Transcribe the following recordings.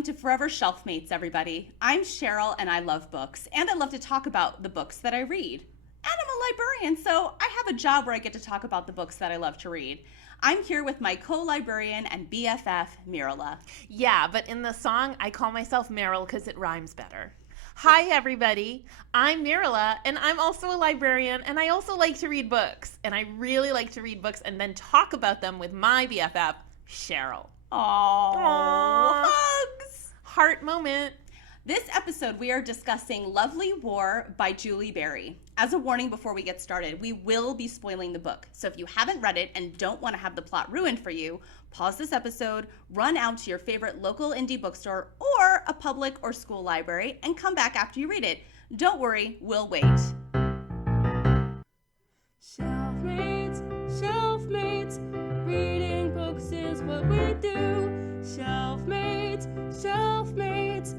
Welcome to Forever Shelfmates, everybody. I'm Cheryl, and I love books, and I love to talk about the books that I read. And I'm a librarian, so I have a job where I get to talk about the books that I love to read. I'm here with my co-librarian and BFF, Mirele. Yeah, but in the song, I call myself Meryl because it rhymes better. Hi, everybody. I'm Mirele, and I'm also a librarian, and I also like to read books. And I really like to read books and then talk about them with my BFF, Cheryl. Aww. Hugs! Heart moment. This episode, we are discussing Lovely War by Julie Berry. As a warning before we get started, we will be spoiling the book. So if you haven't read it and don't want to have the plot ruined for you, pause this episode, run out to your favorite local indie bookstore or a public or school library, and come back after you read it. Don't worry, we'll wait. Shelfmates, shelfmates, reading books is what we do. Shelfmates, shelfmates,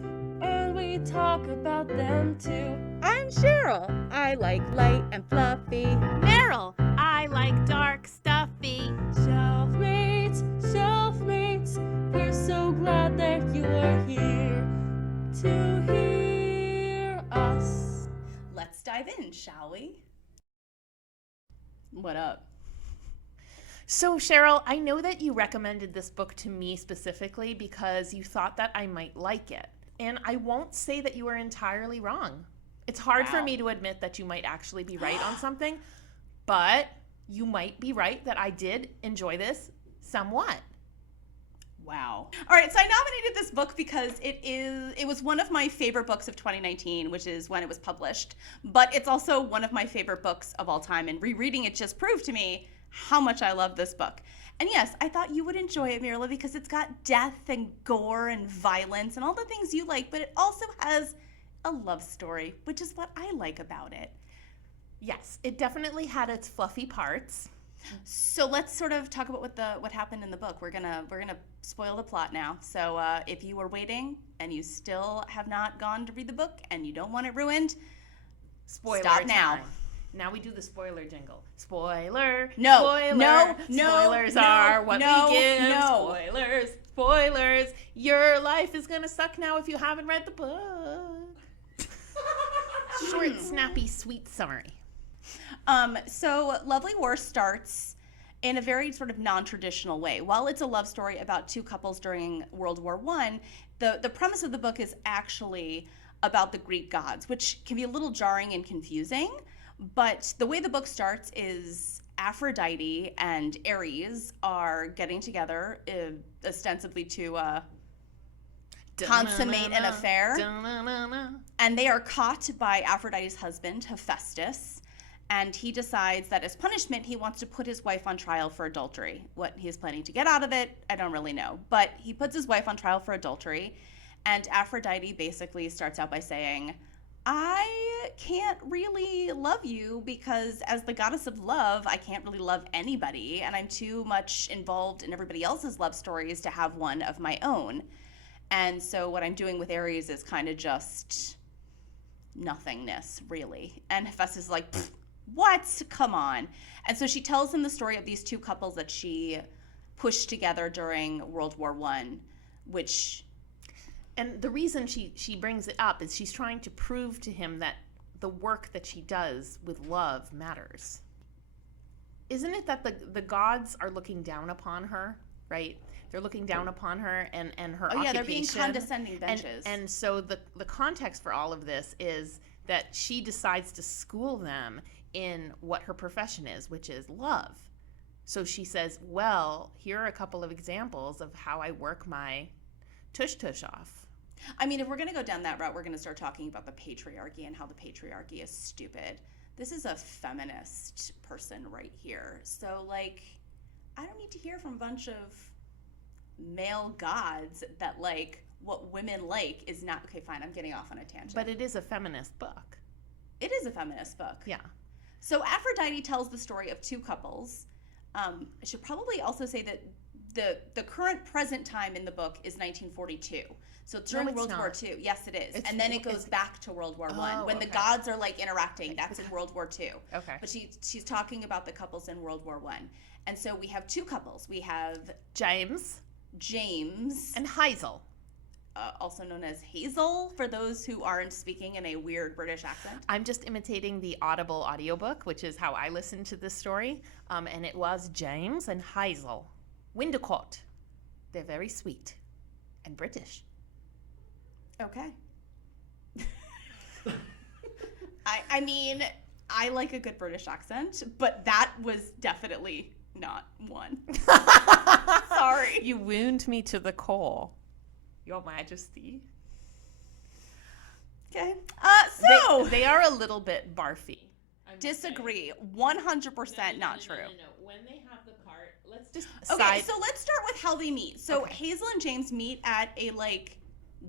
and we talk about them too. I'm Cheryl. I like light and fluffy. Meryl. I like dark, stuffy. Shelfmates, shelfmates, we're so glad that you are here to hear us. Let's dive in, shall we? What up? So, Cheryl, I know that you recommended this book to me specifically because you thought that I might like it. And I won't say that you are entirely wrong. It's hard for me to admit that you might actually be right on something, but you might be right that I did enjoy this somewhat. Wow. All right, so I nominated this book because it was one of my favorite books of 2019, which is when it was published, but it's also one of my favorite books of all time, and rereading it just proved to me how much I love this book. And yes, I thought you would enjoy it, Mirele, because it's got death and gore and violence and all the things you like, but it also has a love story, which is what I like about it. Yes, it definitely had its fluffy parts. So let's sort of talk about what happened in the book. We're gonna spoil the plot now. So if you were waiting and you still have not gone to read the book and you don't want it ruined, Spoiler stop time. now. Now we do the spoiler jingle. Spoiler. No, Spoiler. no, Spoilers no, are what no, we give. no. Spoilers. Spoilers. Your life is gonna suck now if you haven't read the book. Short, snappy, sweet summary. So Lovely War starts in a very sort of non-traditional way. While it's a love story about two couples during World War I, the premise of the book is actually about the Greek gods, which can be a little jarring and confusing. But the way the book starts is Aphrodite and Ares are getting together, ostensibly to consummate an affair. And they are caught by Aphrodite's husband, Hephaestus. And he decides that as punishment, he wants to put his wife on trial for adultery. What he's planning to get out of it, I don't really know. But he puts his wife on trial for adultery. And Aphrodite basically starts out by saying, I can't really love you because as the goddess of love, I can't really love anybody. And I'm too much involved in everybody else's love stories to have one of my own. And so what I'm doing with Ares is kind of just nothingness, really. And Hephaestus is like, what? Come on. And so she tells him the story of these two couples that she pushed together during World War I, which... And the reason she brings it up is she's trying to prove to him that the work that she does with love matters. Isn't it that the gods are looking down upon her, right? They're looking down upon her and her occupation. Yeah, they're being condescending benches. And so the context for all of this is that she decides to school them in what her profession is, which is love. So she says, well, here are a couple of examples of how I work my tush-tush off. I mean, if we're going to go down that route, we're going to start talking about the patriarchy and how the patriarchy is stupid. This is a feminist person right here. So, like, I don't need to hear from a bunch of male gods that, like, what women like is not... Okay, fine, I'm getting off on a tangent. But it is a feminist book. It is a feminist book. Yeah. So Aphrodite tells the story of two couples. I should probably also say that the current present time in the book is 1942. So it's during World War II. Yes, it is. And then it goes back to World War I. When the gods are like interacting, that's in World War II. Okay. But she's talking about the couples in World War I. And so we have two couples. We have James and Heisel. also known as Hazel, for those who aren't speaking in a weird British accent. I'm just imitating the Audible audiobook, which is how I listened to this story. And it was James and Hazel Windicott. They're very sweet and British. Okay. I mean, I like a good British accent, but that was definitely not one. Sorry. You wound me to the core, Your Majesty. Okay. They are a little bit barfy. Disagree. 100% not true. No. When they have the cart, let's just Okay, so let's start with how they meet. So Okay. Hazel and James meet at a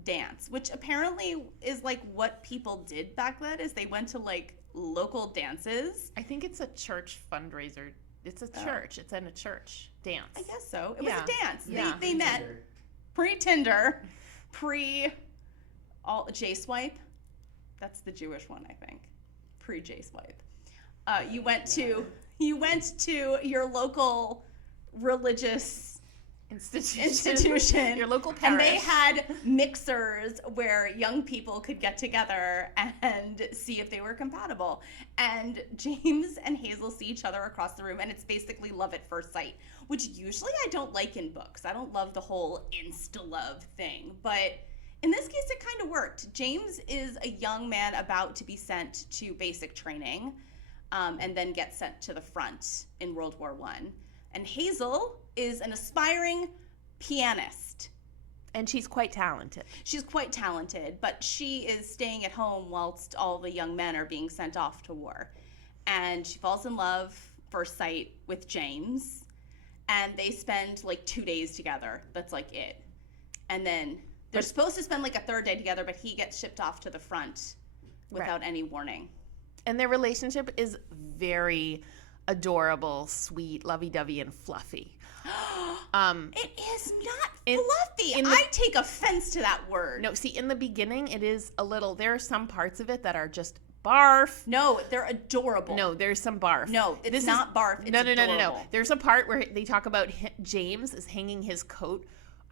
dance, which apparently is what people did back then. Is they went to local dances. I think it's a church fundraiser. It's a church. It's in a church dance. I guess so. It was Yeah. a dance. Yeah. They met pre-Tinder, all J-Swipe. That's the Jewish one, I think. Pre-J-Swipe. You went to your local religious institution, Your local and parish. they had mixers where young people could get together and see if they were compatible. And James and Hazel see each other across the room, and it's basically love at first sight, which usually I don't like in books. I don't love the whole insta-love thing, but in this case it kind of worked. James is a young man about to be sent to basic training, and then get sent to the front in World War I. And Hazel is an aspiring pianist. And she's quite talented. She's quite talented, but she is staying at home whilst all the young men are being sent off to war. And she falls in love, first sight, with James. And they spend 2 days together. That's it. And then they're supposed to spend a third day together, but he gets shipped off to the front without any warning. And their relationship is very adorable, sweet, lovey-dovey, and fluffy. It is not fluffy. I take offense to that word. No, see, in the beginning, it is a little, there are some parts of it that are just barf. No, they're adorable. No, there's some barf. No, it's not barf. It's No. adorable. There's a part where they talk about James is hanging his coat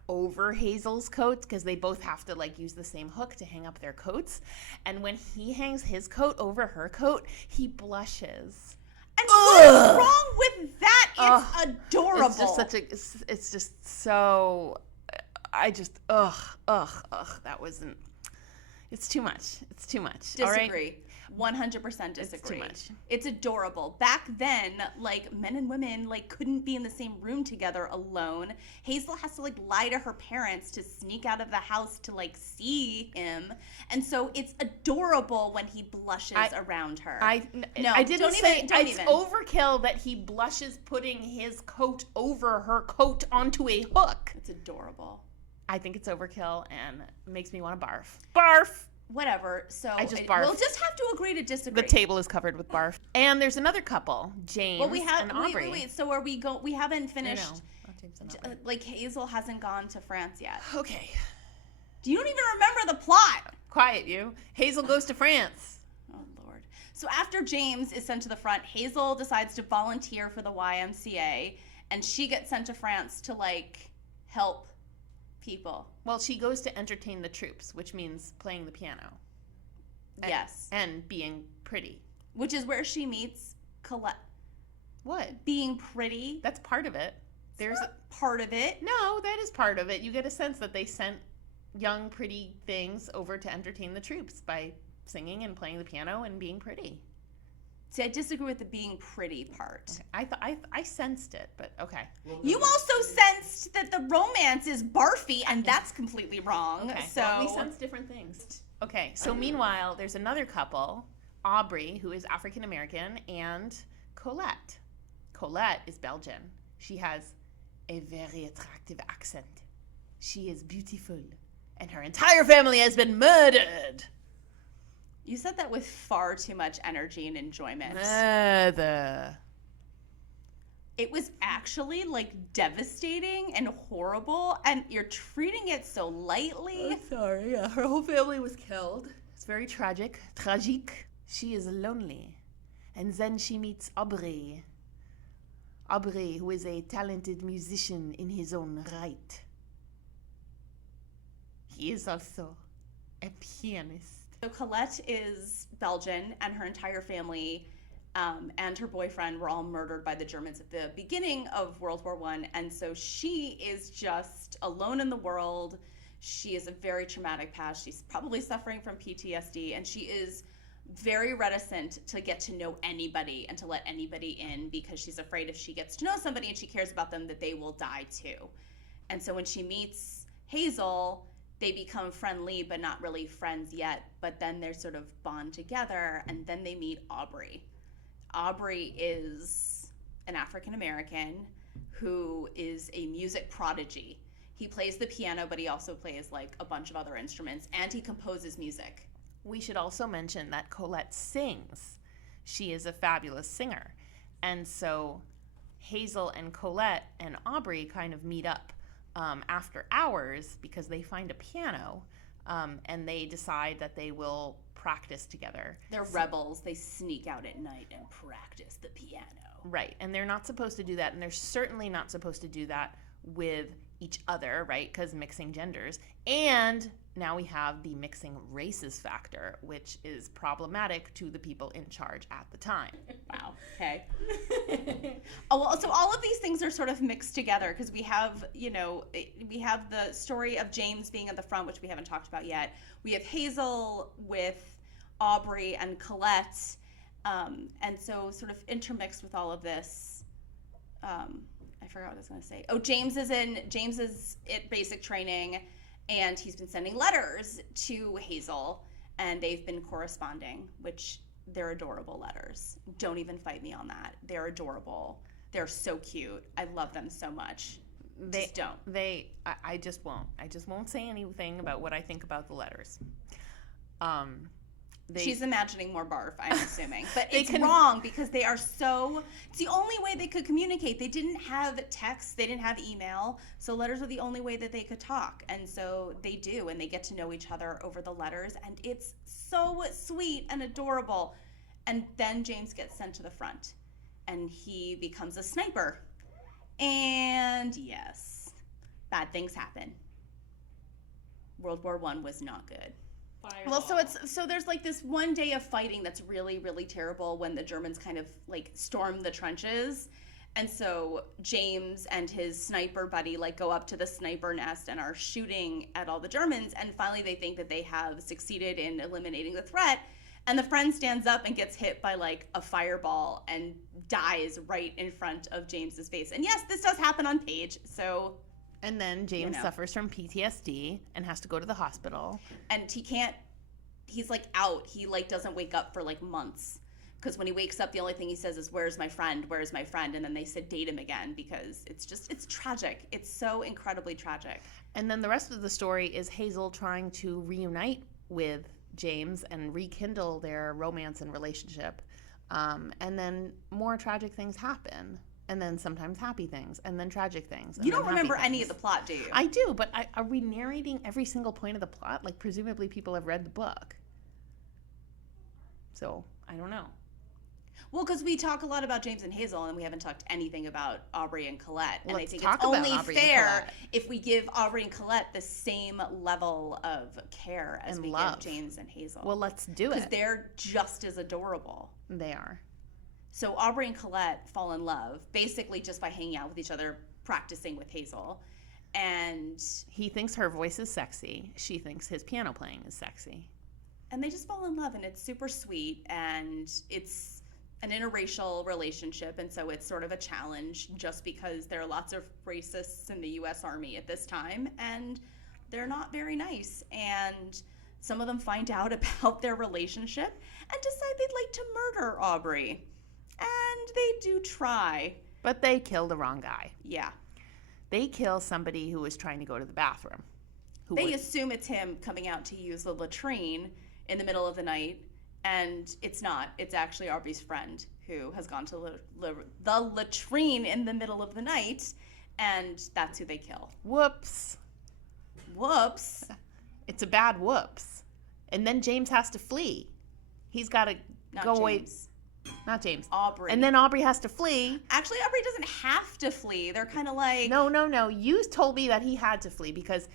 over Hazel's coat because they both have to use the same hook to hang up their coats. And when he hangs his coat over her coat, he blushes. And what's wrong with that? It's adorable. It's just so, that wasn't, it's too much. It's too much. Disagree. All right? 100% disagree. It's too much. It's adorable. Back then, men and women couldn't be in the same room together alone. Hazel has to lie to her parents to sneak out of the house to see him, and so it's adorable when he blushes around her. I didn't say it's overkill that he blushes putting his coat over her coat onto a hook. It's adorable. I think it's overkill and makes me want to barf. Barf. Whatever. So I just barfed. We'll just have to agree to disagree. The table is covered with barf. And there's another couple, James and Aubrey. Wait. So are we we haven't finished. No, not James and Aubrey. Hazel hasn't gone to France yet. Okay. Do you don't even remember the plot? Quiet, you. Hazel goes to France. Oh, Lord. So after James is sent to the front, Hazel decides to volunteer for the YMCA, and she gets sent to France to help people. Well, she goes to entertain the troops, which means playing the piano. Yes. And being pretty. Which is where she meets Colette. What? Being pretty. That's part of it. There's part of it. No, that is part of it. You get a sense that they sent young, pretty things over to entertain the troops by singing and playing the piano and being pretty. See, I disagree with the being pretty part. Okay. I sensed it, but okay. You also sensed that the romance is barfy, and that's completely wrong. Okay. So Well, we sense different things. Okay. So meanwhile, there's another couple, Aubrey, who is African American, and Colette. Colette is Belgian. She has a very attractive accent. She is beautiful, and her entire family has been murdered. You said that with far too much energy and enjoyment. Murder. It was actually devastating and horrible, and you're treating it so lightly. I'm sorry. Yeah, her whole family was killed. It's very tragic. Tragique. She is lonely, and then she meets Aubrey. Aubrey, who is a talented musician in his own right. he is also a pianist. So Colette is Belgian, and her entire family and her boyfriend were all murdered by the Germans at the beginning of World War I. And so she is just alone in the world. She has a very traumatic past. She's probably suffering from PTSD, and she is very reticent to get to know anybody and to let anybody in because she's afraid if she gets to know somebody and she cares about them that they will die too. And so when she meets Hazel, they become friendly but not really friends yet, but then they're sort of bond together, and then they meet Aubrey. Aubrey is an African American who is a music prodigy. He plays the piano, but he also plays like a bunch of other instruments, and he composes music. We should also mention that Colette sings. She is a fabulous singer. And so Hazel and Colette and Aubrey kind of meet up after hours because they find a piano, and they decide that they will practice together. They're rebels. They sneak out at night and practice the piano. Right. And they're not supposed to do that. And they're certainly not supposed to do that with each other, right? Because mixing genders. And now we have the mixing races factor, which is problematic to the people in charge at the time. Wow. Okay. Oh, well, so all of these things are sort of mixed together because we have, we have the story of James being at the front, which we haven't talked about yet. We have Hazel with Aubrey and Colette. And so sort of intermixed with all of this, I forgot what I was going to say. Oh, James is at basic training, and he's been sending letters to Hazel, and they've been corresponding, which they're adorable letters. Don't even fight me on that. They're adorable. They're so cute. I love them so much. Just don't. I just won't. I just won't say anything about what I think about the letters. She's imagining more barf, I'm assuming. But it's wrong because they are so... It's the only way they could communicate. They didn't have text. They didn't have email. So letters are the only way that they could talk. And so they do, and they get to know each other over the letters. And it's so sweet and adorable. And then James gets sent to the front, and he becomes a sniper. And yes, bad things happen. World War I was not good. Fireball. Well, so there's like this one day of fighting that's really, really terrible when the Germans kind of like storm the trenches. And so James and his sniper buddy like go up to the sniper nest and are shooting at all the Germans. And finally they think that they have succeeded in eliminating the threat. And the friend stands up and gets hit by like a fireball and dies right in front of James's face. And yes, this does happen on page. So... And then James suffers from PTSD and has to go to the hospital. And he's like out. He like doesn't wake up for like months. Because when he wakes up, the only thing he says is, "Where's my friend? Where's my friend?" And then they sedate him again because it's tragic. It's so incredibly tragic. And then the rest of the story is Hazel trying to reunite with James and rekindle their romance and relationship. And then more tragic things happen. And then sometimes happy things, and then tragic things. You don't remember any of the plot, do you? I do, but are we narrating every single point of the plot? Like, presumably people have read the book. So, I don't know. Well, because we talk a lot about James and Hazel, and we haven't talked anything about Aubrey and Colette. Well, and I think it's only fair if we give Aubrey and Colette the same level of care as we give James and Hazel. Well, let's do it. Because they're just as adorable. They are. So Aubrey and Colette fall in love basically just by hanging out with each other, practicing with Hazel. And he thinks her voice is sexy. She thinks his piano playing is sexy. And they just fall in love, and it's super sweet, and it's an interracial relationship, and so it's sort of a challenge just because there are lots of racists in the U.S. Army at this time, and they're not very nice. And some of them find out about their relationship and decide they'd like to murder Aubrey. And they do try. But they kill the wrong guy. Yeah. They kill somebody who was trying to go to the bathroom. They assume it's him coming out to use the latrine in the middle of the night, and it's not. It's actually Aubrey's friend who has gone to the latrine in the middle of the night, and that's who they kill. Whoops. Whoops. It's a bad whoops. And then James has to flee. He's got to go away. Not James. Aubrey. And then Aubrey has to flee. Actually, Aubrey doesn't have to flee. They're kind of like... No. You told me that he had to flee because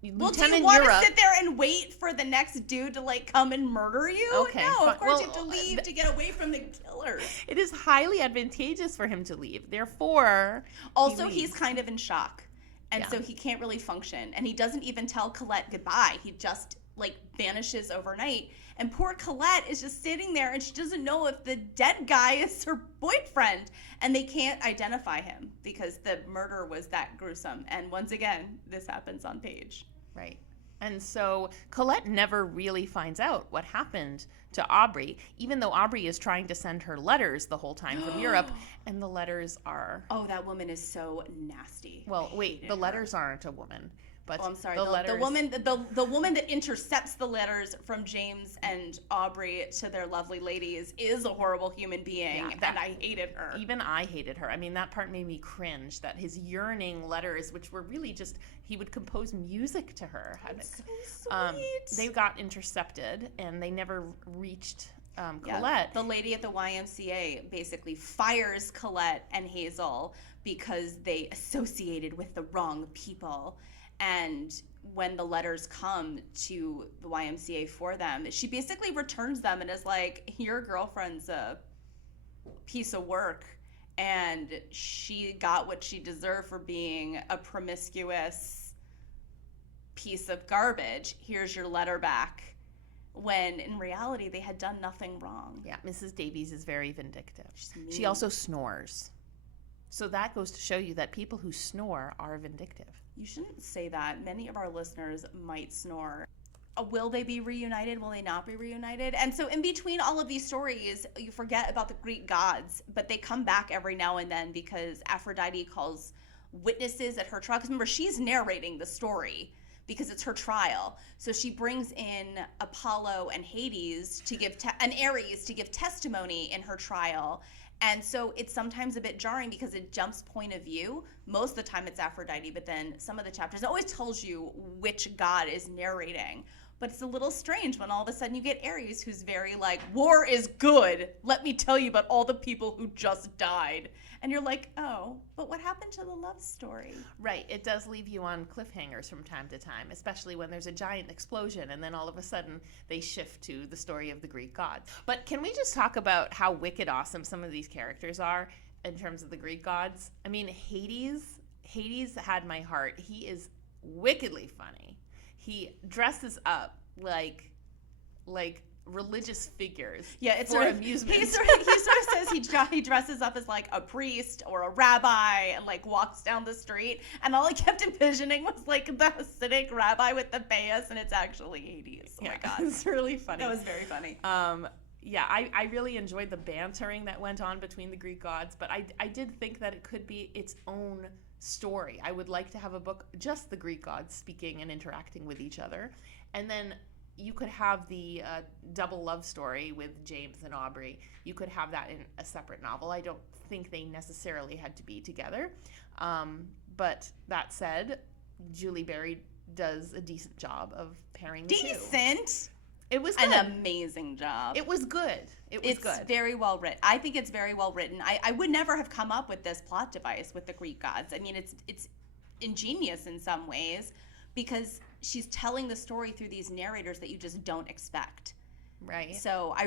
Well, do you Lieutenant want to Europe. sit there and wait for the next dude to like come and murder you? Okay, No, fine. of course you Well, have to leave to get away from the killers. It is highly advantageous for him to leave. Therefore, Also, he he's leaves. kind of in shock. And Yeah. so he can't really function. And he doesn't even tell Colette goodbye. He just like vanishes overnight. And poor Colette is just sitting there and she doesn't know if the dead guy is her boyfriend. And they can't identify him because the murder was that gruesome. And once again, this happens on page. Right. And so Colette never really finds out what happened to Aubrey, even though Aubrey is trying to send her letters the whole time from Europe. And the letters are... Oh, that woman is so nasty. Well, I wait, hated the her. letters aren't a woman. But Oh, I'm sorry. the The letters... woman that intercepts the letters from James and Aubrey to their lovely ladies is a horrible human being, Yeah, and I hated her. Even I hated her. I mean, that part made me cringe, that his yearning letters, which were really just, he would compose music to her. That's so sweet. They got intercepted, and they never reached Yeah, Colette. the lady at the YMCA basically fires Colette and Hazel because they associated with the wrong people. And when the letters come to the YMCA for them, she basically returns them and is like, your girlfriend's a piece of work. And she got what she deserved for being a promiscuous piece of garbage. Here's your letter back. When in reality, they had done nothing wrong. Yeah, Mrs. Davies is very vindictive. She's mean. She also snores. So that goes to show you that people who snore are vindictive. You shouldn't say that. Many of our listeners might snore. Will they be reunited? Will they not be reunited? And so in between all of these stories, you forget about the Greek gods, but they come back every now and then because Aphrodite calls witnesses at her trial. Because remember, she's narrating the story because it's her trial. So she brings in Apollo and Hades to give, and Ares to give testimony in her trial. And so it's sometimes a bit jarring because it jumps point of view. Most of the time it's Aphrodite, but then some of the chapters, it always tells you which god is narrating. But it's a little strange when all of a sudden you get Ares, who's very like, war is good. Let me tell you about all the people who just died. And you're like, oh, but what happened to the love story? Right. It does leave you on cliffhangers from time to time, especially when there's a giant explosion and then all of a sudden they shift to the story of the Greek gods. But can we just talk about how wicked awesome some of these characters are in terms of the Greek gods? I mean, Hades had my heart. He is wickedly funny. He dresses up like religious figures Yeah, it's for sort of, amusement. he sort of says he dresses up as like a priest or a rabbi and like walks down the street. And all I kept envisioning was like the Hasidic rabbi with the payas, and it's actually Hades. Oh my God. It's really funny. That was very funny. Yeah, I really enjoyed the bantering that went on between the Greek gods, but I did think that it could be its own story. I would like to have a book, just the Greek gods speaking and interacting with each other. And then you could have the double love story with James and Aubrey. You could have that in a separate novel. I don't think they necessarily had to be together. But that said, Julie Berry does a decent job of pairing the two. Decent. It was good. An amazing job. It was good. It's very well written. I think it's very well written. I would never have come up with this plot device with the Greek gods. I mean, it's ingenious in some ways because she's telling the story through these narrators that you just don't expect. Right. So I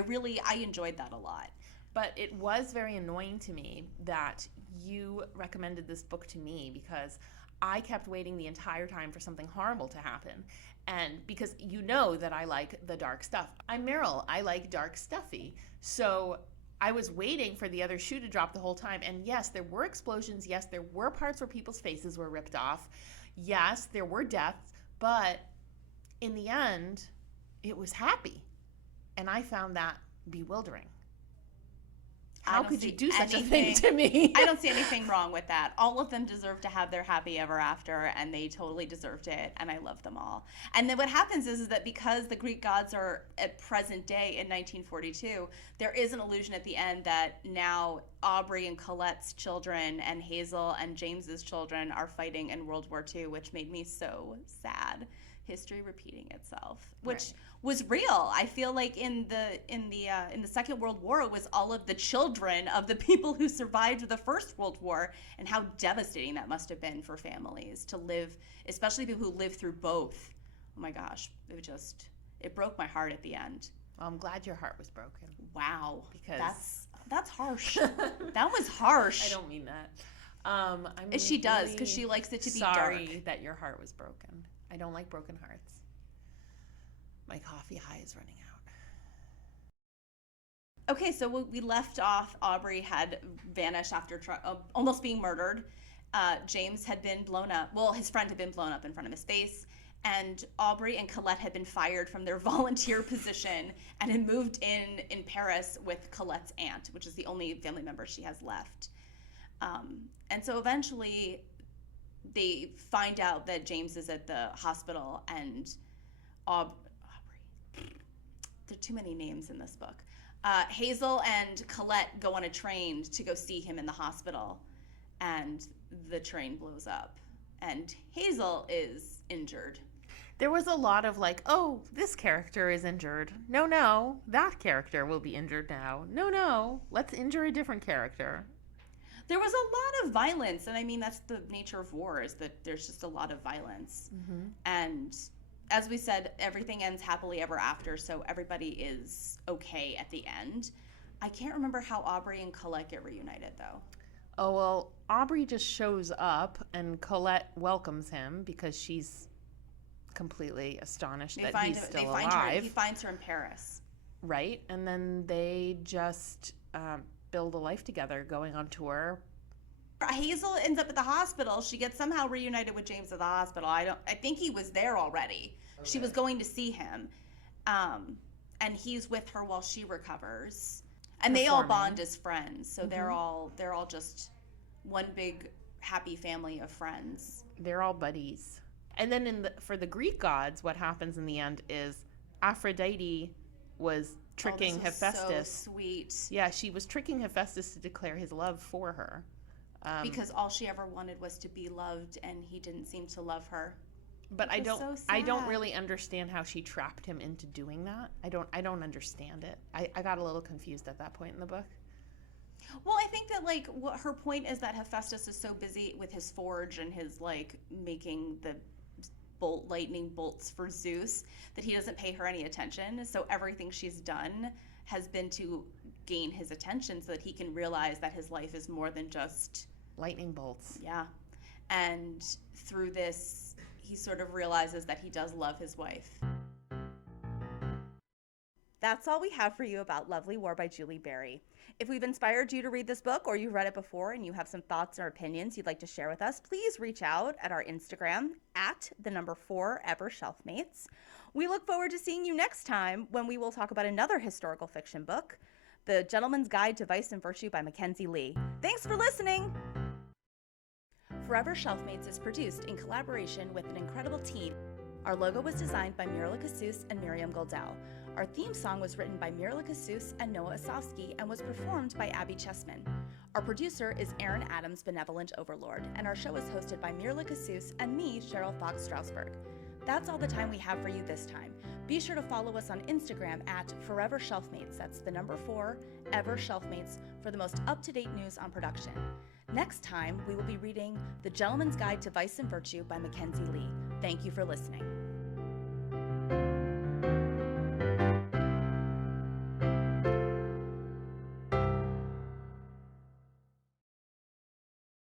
enjoyed that a lot. But it was very annoying to me that you recommended this book to me because I kept waiting the entire time for something horrible to happen. And because you know that I like the dark stuff. I'm Mirele. I like dark stuffy. So I was waiting for the other shoe to drop the whole time. And yes, there were explosions. Yes, there were parts where people's faces were ripped off. Yes, there were deaths. But in the end, it was happy. And I found that bewildering. How could you do such a thing to me? I don't see anything wrong with that. All of them deserve to have their happy ever after, and they totally deserved it, and I love them all. And then what happens is that because the Greek gods are at present day in 1942, there is an illusion at the end that now Aubrey and Colette's children and Hazel and James's children are fighting in World War II, which made me so sad. history repeating itself, which was real. I feel like in the Second World War, it was all of the children of the people who survived the First World War, and how devastating that must have been for families to live, especially people who lived through both. Oh my gosh, it broke my heart at the end. Well, I'm glad your heart was broken. Wow, Because that's harsh. That was harsh. I don't mean that. She does, really because she likes it to be sorry dark. that your heart was broken. I don't like broken hearts. My coffee high is running out. Okay, so we left off. Aubrey had vanished after almost being murdered. James had been blown up. Well, his friend had been blown up in front of his face. And Aubrey and Colette had been fired from their volunteer position and had moved in Paris with Colette's aunt, which is the only family member she has left. And so eventually they find out that James is at the hospital, and Aubrey. There are too many names in this book. Hazel and Colette go on a train to go see him in the hospital, and the train blows up, and Hazel is injured. There was a lot of like, oh, this character is injured. No, that character will be injured now. No, let's injure a different character. There was a lot of violence, and I mean, that's the nature of war, is that there's just a lot of violence. Mm-hmm. And as we said, everything ends happily ever after, so everybody is okay at the end. I can't remember how Aubrey and Colette get reunited, though. Oh, well, Aubrey just shows up, and Colette welcomes him because she's completely astonished that he's still alive. He finds her in Paris. Right, and then they just build a life together, going on tour. Hazel ends up at the hospital. She gets somehow reunited with James at the hospital. I think he was there already. Okay. She was going to see him, and he's with her while she recovers. And they all bond as friends. So they're all just one big happy family of friends. They're all buddies. And then for the Greek gods, what happens in the end is Aphrodite was tricking Hephaestus. So sweet. Yeah, she was tricking Hephaestus to declare his love for her. Because all she ever wanted was to be loved, and he didn't seem to love her. But I don't really understand how she trapped him into doing that. I don't understand it. I got a little confused at that point in the book. Well, I think that what her point is that Hephaestus is so busy with his forge and his making the lightning bolts for Zeus that he doesn't pay her any attention. So everything she's done has been to gain his attention so that he can realize that his life is more than just lightning bolts. Yeah. And through this, he sort of realizes that he does love his wife. That's all we have for you about Lovely War by Julie Berry. If we've inspired you to read this book, or you've read it before and you have some thoughts or opinions you'd like to share with us, please reach out at our Instagram at @4EverShelfmates. We look forward to seeing you next time when we will talk about another historical fiction book, The Gentleman's Guide to Vice and Virtue by Mackenzi Lee. Thanks for listening! Forever Shelfmates is produced in collaboration with an incredible team. Our logo was designed by Mirele and Miriam Goldell. Our theme song was written by Mirele and Noah Osofsky and was performed by Abby Chessman. Our producer is Aaron Adams, Benevolent Overlord, and our show is hosted by Mirele and me, Cheryl Fox Strausberg. That's all the time we have for you this time. Be sure to follow us on Instagram at Forever Shelfmates, that's the number 4, Ever Shelfmates, for the most up-to-date news on production. Next time, we will be reading The Gentleman's Guide to Vice and Virtue by Mackenzi Lee. Thank you for listening.